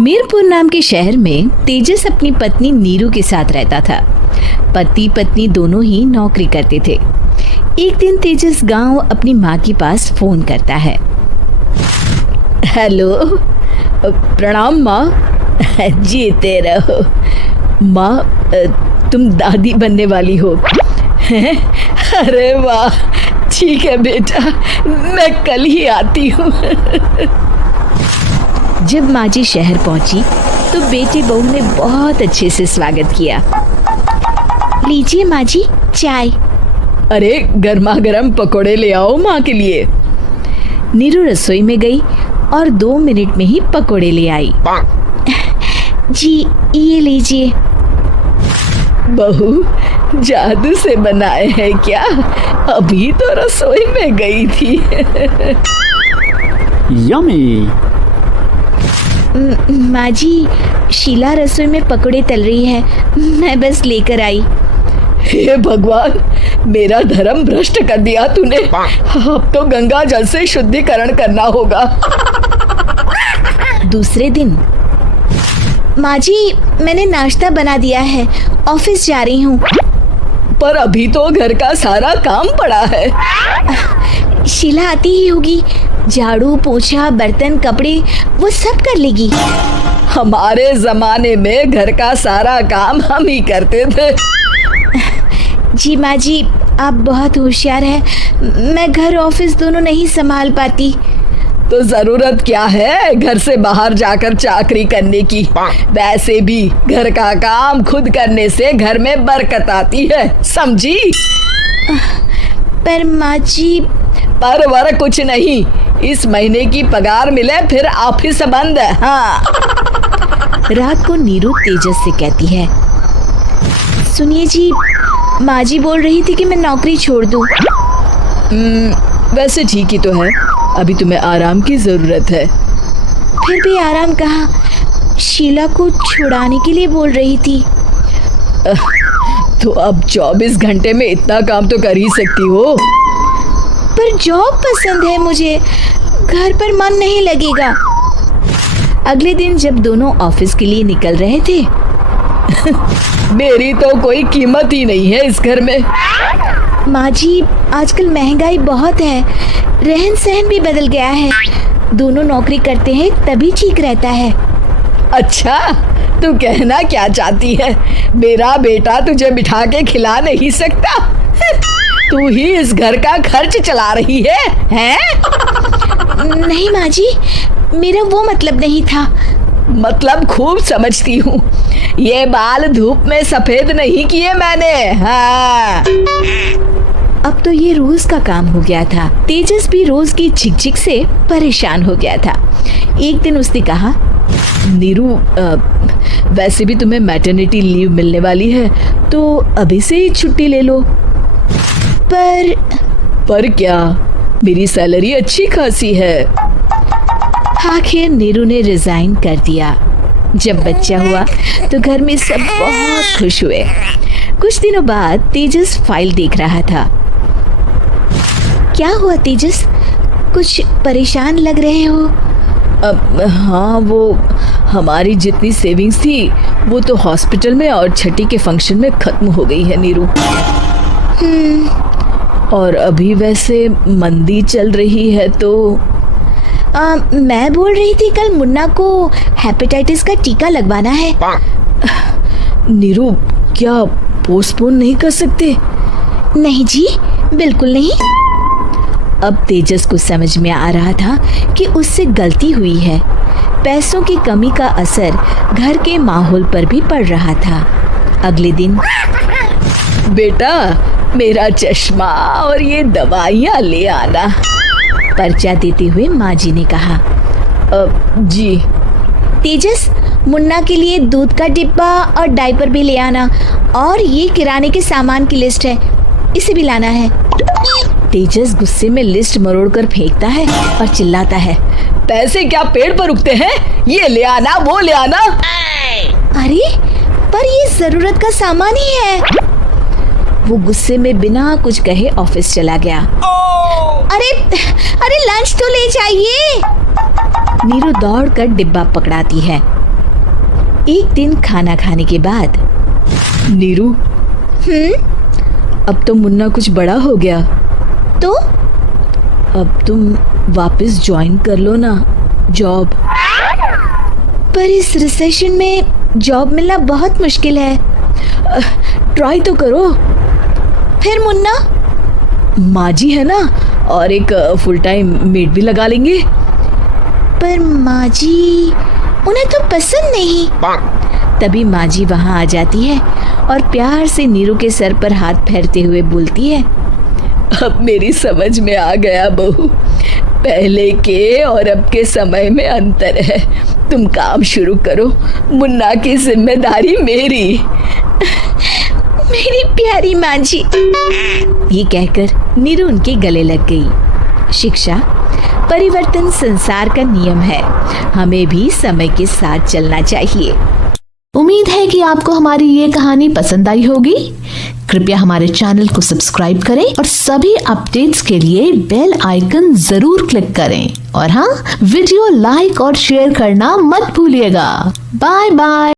मीरपुर नाम के शहर में तेजस अपनी पत्नी नीरू के साथ रहता था। पति पत्नी दोनों ही नौकरी करते थे। एक दिन तेजस गांव अपनी माँ के पास फोन करता है। हेलो, प्रणाम माँ। जीते रहो माँ, तुम दादी बनने वाली हो। अरे वाह, ठीक है बेटा, मैं कल ही आती हूँ। जब माँ जी शहर पहुंची तो बेटे बहू ने बहुत अच्छे से स्वागत किया। लीजिए माँ जी चाय। अरे गर्मा गर्म पकोड़े ले आओ माँ के लिए। नीरू रसोई में गई और 2 मिनट में ही पकोड़े ले आई। जी ये लीजिए। बहू जादू से बनाए हैं क्या? अभी तो रसोई में गई थी। यम्मी। माँ जी, शीला रसोई में पकोड़े तल रही है, मैं बस लेकर आई। हे भगवान, मेरा धर्म भ्रष्ट कर दिया तूने। अब तो गंगा जल से शुद्धिकरण करना होगा। दूसरे दिन, माँ जी मैंने नाश्ता बना दिया है, ऑफिस जा रही हूँ। पर अभी तो घर का सारा काम पड़ा है। शीला आती ही होगी, झाड़ू पोछा बर्तन कपड़े वो सब कर लेगी। हमारे जमाने में घर का सारा काम हम ही करते थे। जी माँ जी, आप बहुत होशियार हैं, मैं घर ऑफिस दोनों नहीं संभाल पाती। तो जरूरत क्या है घर से बाहर जाकर चाकरी करने की? वैसे भी घर का काम खुद करने से घर में बरकत आती है, समझी? पर माँ जी। पर वर कुछ नहीं, इस महीने की पगार मिले फिर ऑफिस बंद। हाँ। रात को नीरू तेजस से कहती है, सुनिए जी, माँ जी बोल रही थी कि मैं नौकरी छोड़ दूं। वैसे ठीक ही तो है, अभी तुम्हें आराम की जरूरत है। फिर भी आराम कहाँ, शीला को छुड़ाने के लिए बोल रही थी। तो अब 24 घंटे में इतना काम तो कर ही सकती हो। पर जॉब पसंद है मुझे, घर पर मन नहीं लगेगा। अगले दिन जब दोनों ऑफिस के लिए निकल रहे थे, मेरी तो कोई कीमत ही नहीं है इस घर में। माँ जी, आजकल महंगाई बहुत है, रहन सहन भी बदल गया है, दोनों नौकरी करते हैं तभी ठीक रहता है। अच्छा, तू कहना क्या चाहती है? मेरा बेटा तुझे बिठा के खिला नहीं सकता? तू ही इस घर का खर्च चला रही है, हैं? नहीं माँ जी, मेरा वो मतलब नहीं था। मतलब खूब समझती हूँ, ये बाल धूप में सफेद नहीं किए मैंने। हाँ। अब तो ये रोज का काम हो गया था। तेजस भी रोज की झिकझिक से परेशान हो गया था। एक दिन उसने कहा, नीरू, वैसे भी तुम्हें मैटरनिटी लीव मिलने वाली है, तो अभी से ही छुट्टी ले लो। पर क्या, मेरी सैलरी अच्छी खासी है। आखिर नीरू ने रिजाइन कर दिया। जब बच्चा हुआ तो घर में सब बहुत खुश हुए। कुछ दिनों बाद तेजस फाइल देख रहा था। क्या हुआ तेजस, कुछ परेशान लग रहे हो? हाँ, वो हमारी जितनी सेविंग्स थी वो तो हॉस्पिटल में और छठी के फंक्शन में खत्म हो गई है नीरू। और अभी वैसे मंदी चल रही है तो मैं बोल रही थी कल मुन्ना को हेपेटाइटिस का टीका लगवाना है। नीरू, क्या पोस्टपोन नहीं कर सकते? नहीं जी, बिल्कुल नहीं। अब तेजस को समझ में आ रहा था कि उससे गलती हुई है। पैसों की कमी का असर घर के माहौल पर भी पड़ रहा था। अगले दिन, बेटा मेरा चश्मा और ये दवाइयाँ ले आना, पर्चा देते हुए माँ जी ने कहा। जी। तेजस, मुन्ना के लिए दूध का डिब्बा और डायपर भी ले आना, और ये किराने के सामान की लिस्ट है, इसे भी लाना है। तेजस गुस्से में लिस्ट मरोड़कर फेंकता है और चिल्लाता है, पैसे क्या पेड़ पर उगते हैं? ये ले आना, वो ले आना। अरे पर ये जरूरत का सामान ही है। वो गुस्से में बिना कुछ कहे ऑफिस चला गया। अरे अरे लंच तो ले जाइए। नीरू दौड़कर डिब्बा पकड़ाती है। एक दिन खाना खाने के बाद, नीरू, अब तो मुन्ना कुछ बड़ा हो गया, तो अब तुम वापस ज्वाइन कर लो ना जॉब। पर इस रिसेशन में जॉब मिलना बहुत मुश्किल है। ट्राई तो करो। फिर मुन्ना, माँ जी है ना, और एक फुल टाइम मेड भी लगा लेंगे। पर माँ जी, उन्हें तो पसंद नहीं। तभी माँ जी वहाँ आ जाती है और प्यार से नीरू के सर पर हाथ फेरते हुए बोलती है, अब मेरी समझ में आ गया बहू, पहले के और अब के समय में अंतर है। तुम काम शुरू करो, मुन्ना की जिम्मेदारी मेरी। मेरी प्यारी माँ जी, ये कहकर नीरू उनके गले लग गई। शिक्षा, परिवर्तन संसार का नियम है, हमें भी समय के साथ चलना चाहिए। उम्मीद है कि आपको हमारी ये कहानी पसंद आई होगी। कृपया हमारे चैनल को सब्सक्राइब करें और सभी अपडेट्स के लिए बेल आइकन जरूर क्लिक करें। और हाँ, वीडियो लाइक और शेयर करना मत भूलिएगा। Bye bye.